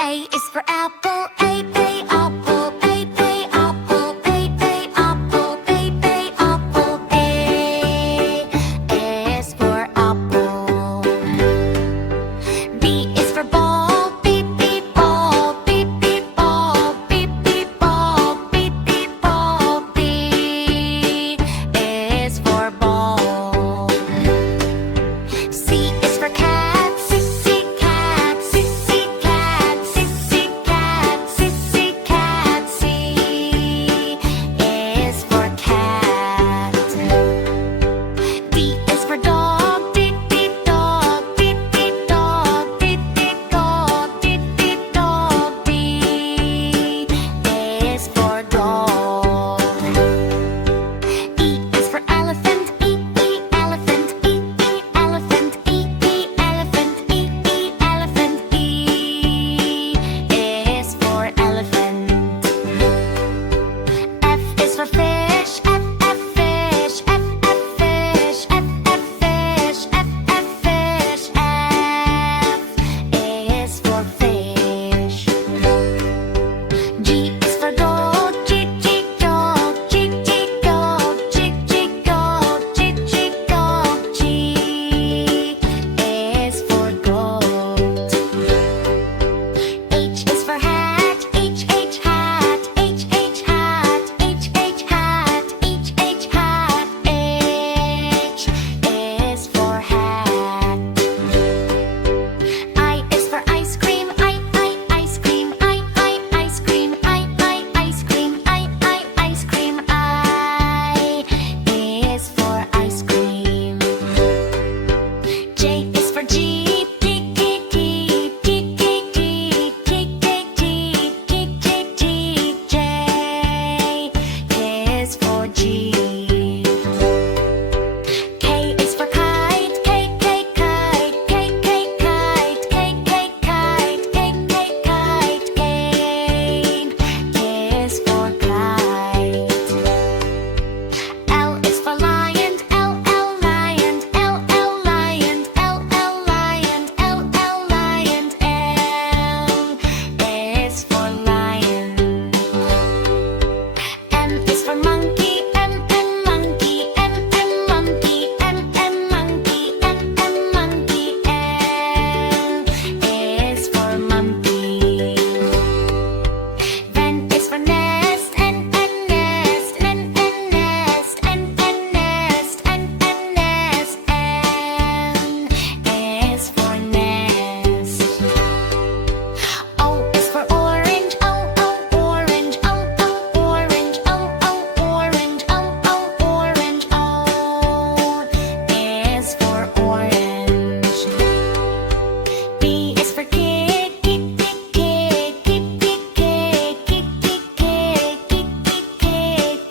A is for apple, A, apple, A, apple, A, apple, A, apple. A is for apple. B is for ball, B, ball, B, ball, B, ball, B, ball. B is for ball. C is for cat, C, cat, C, cat, C, cat, C, cat. C is for cat. D is for dog, D, dog, D, dog, D, dog, D, dog. D is for dog. E is for elephant, E, elephant, E, elephant, E, elephant, E, elephant. E is for elephant. F is for fish, F, fish, F, fish, F, fish, F, fish. F is for fish. G is for gold, G, dog, G, dog, G, dog, G, dog. G is for gold. H is for hat, H, hat, H, hat, H, hat, H, hat. H is for hat. I is for ice cream, I, ice cream, I, ice cream, I, ice cream, I, ice cream. I is for ice cream. J is for Jeep, J is for Jeep. K is for kite, K, kite, K, kite, K, kite, K, kite. K is for kite. L is for lion, L, lion, L, lion, L, lion, L, lion. L is for lion. M is for monkey, M, monkey, M, monkey, M, monkey, M, monkey. M is for monkey. N is for nest, N, nest, N, nest, N, nest, N, nest. N is for nest. O is for orange, O, orange, O, orange, O, orange, O, orange. O is for orange. P is for kid, kid, kid, kid, kid, kid, kid, kid,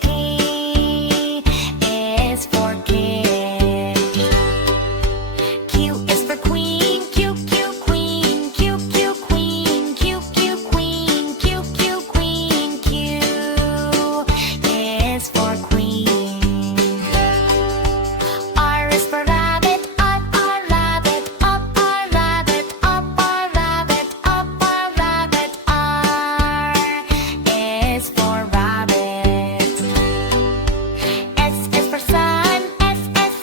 kid. K is for kid. Q is for queen, Q, queen, Q, queen, Q, queen, Q, queen. Q is for queen. R is for rabbit, R, rabbit, R, rabbit, R, rabbit, R, rabbit. R is for rabbit. S is for sun, S,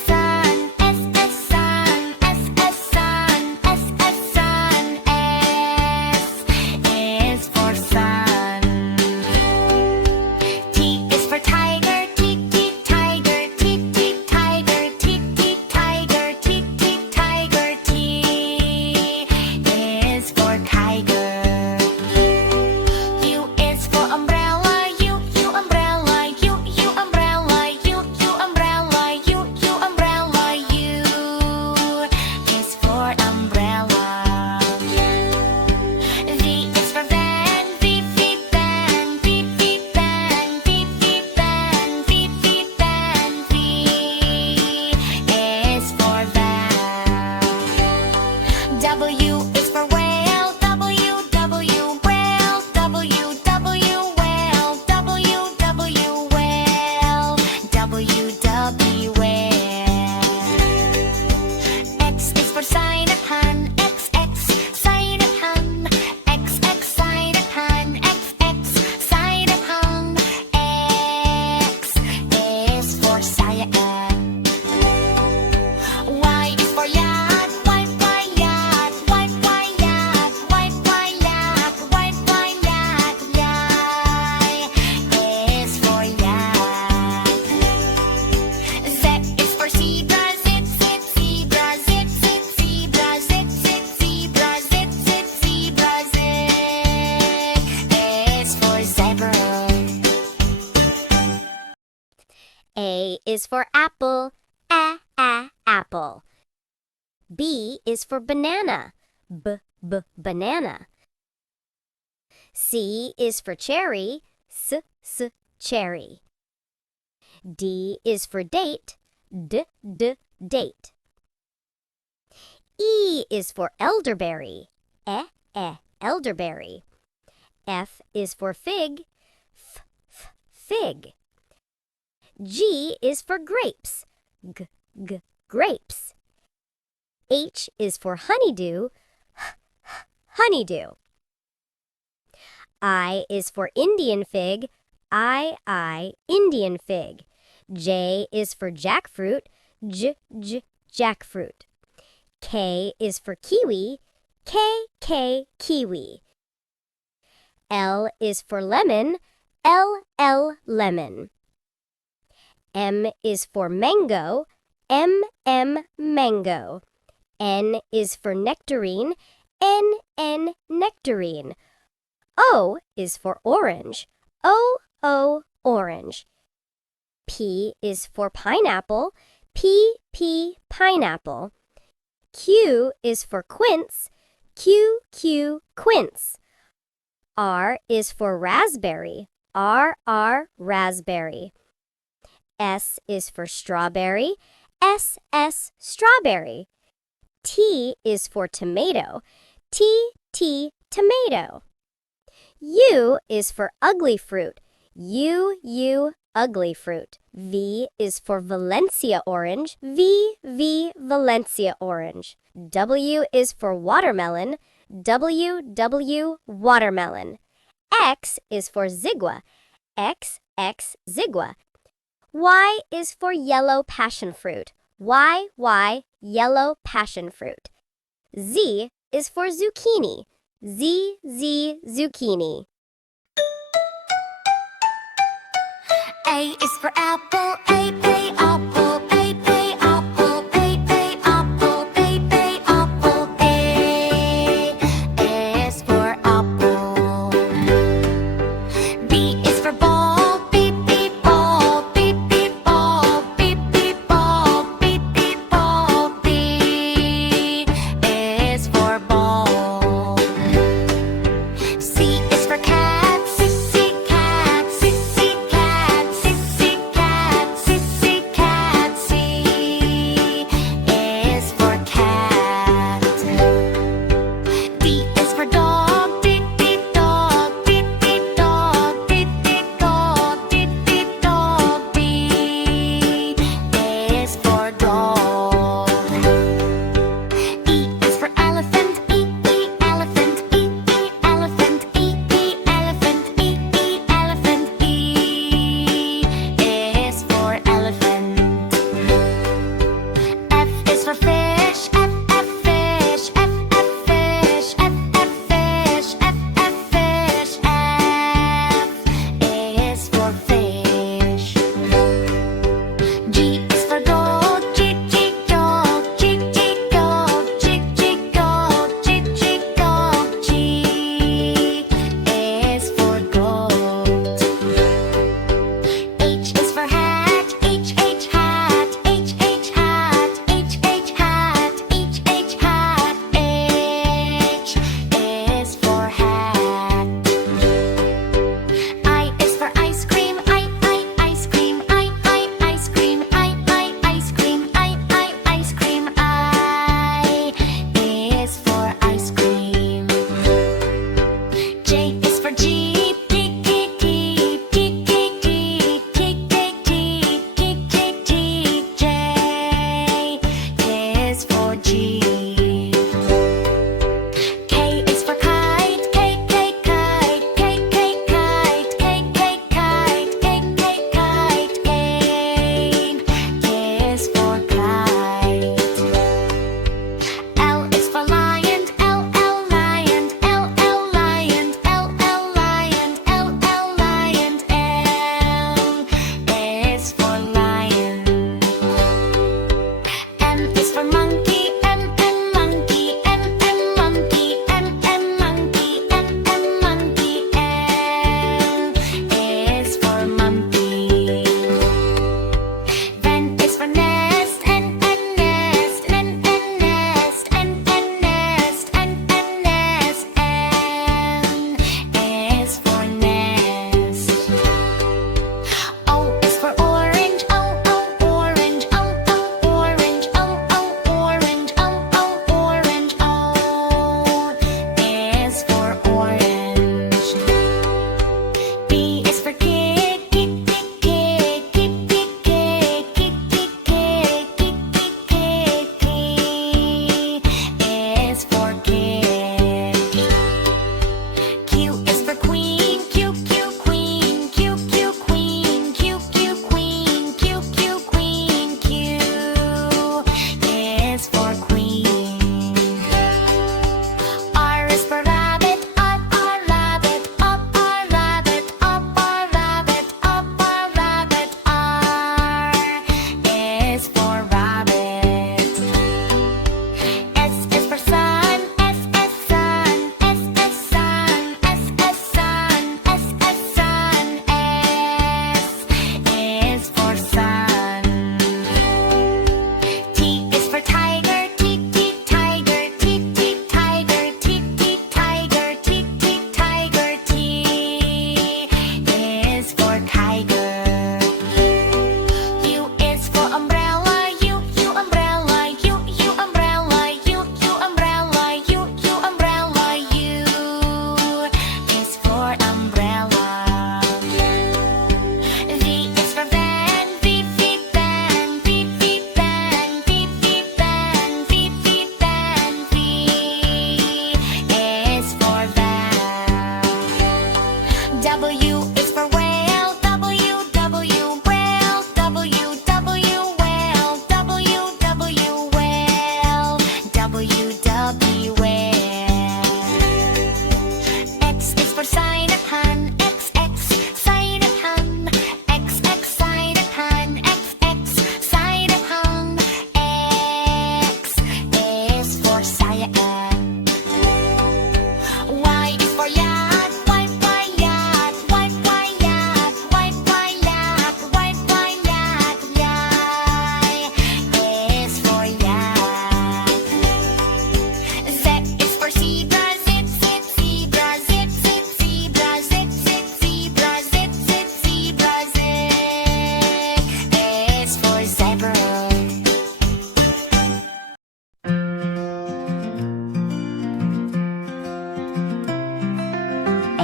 sun, S, sun, S, sun, S, sun. S is for sun. T is for tiger, T, tiger, T, tiger, T, tiger, T, tiger. T is for tiger. U is for umbrella, U, umbrella, U, umbrella, U, umbrella, U, umbrella. U is for umbrella. V is for van, V, van, V, van, V, van, V, van. V is for van. W is for whale, W, whale, W, whale, W, whale, W, whale. X is for sign of hun, X, sign of hun, X, is for apple, apple. B is for banana, banana. C is for cherry, cherry. D is for date, date. E is for elderberry, elderberry. F is for fig, fig. G is for grapes, grapes. H is for honeydew, honeydew. I is for Indian fig, Indian fig. J is for jackfruit, jackfruit. K is for kiwi, kiwi. L is for lemon, lemon. M is for mango, mango. N is for nectarine, N, nectarine. O is for orange, O, orange. P is for pineapple, P, pineapple. Q is for quince, Q, quince. R is for raspberry, R, raspberry. S is for strawberry, S, strawberry. T is for tomato, T, tomato. U is for ugly fruit, U, ugly fruit. V is for Valencia orange, V, Valencia orange. W is for watermelon, W, watermelon. X is for zigua, X, zigua. Y is for yellow passion fruit, Y, yellow passion fruit. Z is for zucchini, Z, zucchini. A is for apple, A, apple, A, apple, A, apple, A, apple. A is for apple. B is for ball, B, ball, B, ball, B, ball, B, ball. B is for ball. C is for cat, C, cat, C, cat, C, cat, C,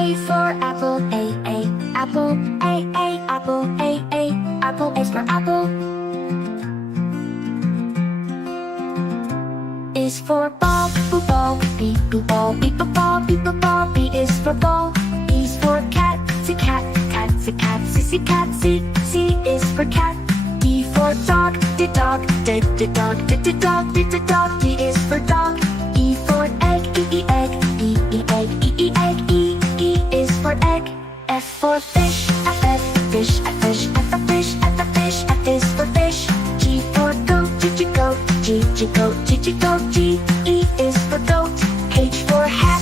A for apple, A, apple, A, apple, A, apple is for apple. Is for ball, ball, B, ball, B, ball, B, ball, B is for ball. E is for cat, C, cat, cat, C, cat, C is for cat. D for dog, D, dog, D, dog, D, dog, D, dog, D is for dog. E for egg, E, egg, E, egg, E, egg, E is for egg. F for fish, F, fish, fish, F, fish, fish, F is for fish. G for goat, G, goat, G, goat, G, goat, G, E is for goat. H for hat,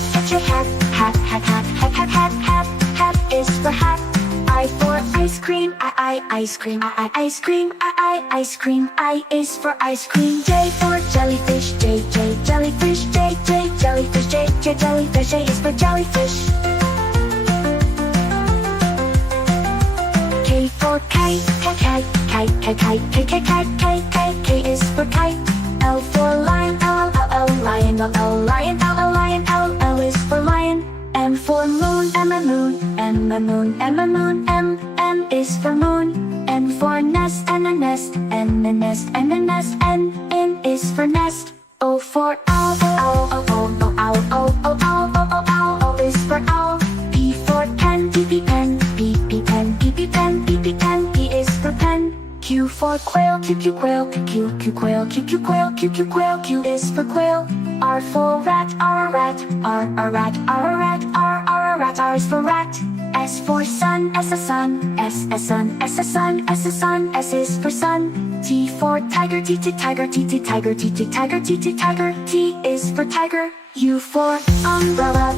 hat, hat is for hat. I for ice cream, ice cream, ice cream, ice cream, I is for ice cream. J for jellyfish, J, jellyfish, J, jellyfish, J, jellyfish, J is for jellyfish. K for kite, K is for kite. L for lion, lion, L is for lion. M for moon, M is for moon. N for nest, N is for nest. O for owl, owl is for owl. P for pen, pen, P is for pen. Q for quail, Q, quail, Q is for quail. R for rat, R is for rat. S for sun, S is for sun. T for tiger, tiger, T is for tiger. U for umbrella,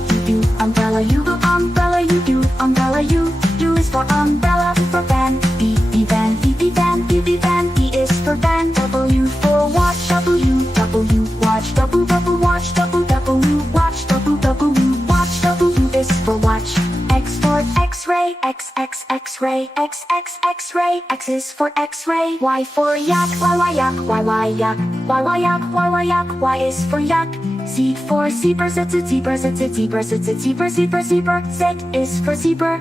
U, U is for umbrella. For van, B, van, B is for van. W for watch, W, watch, W is for watch. X for X-ray, X-ray, X is for X-ray. Y for yak, Y is for yak. Z for zebra, Z is for zebra.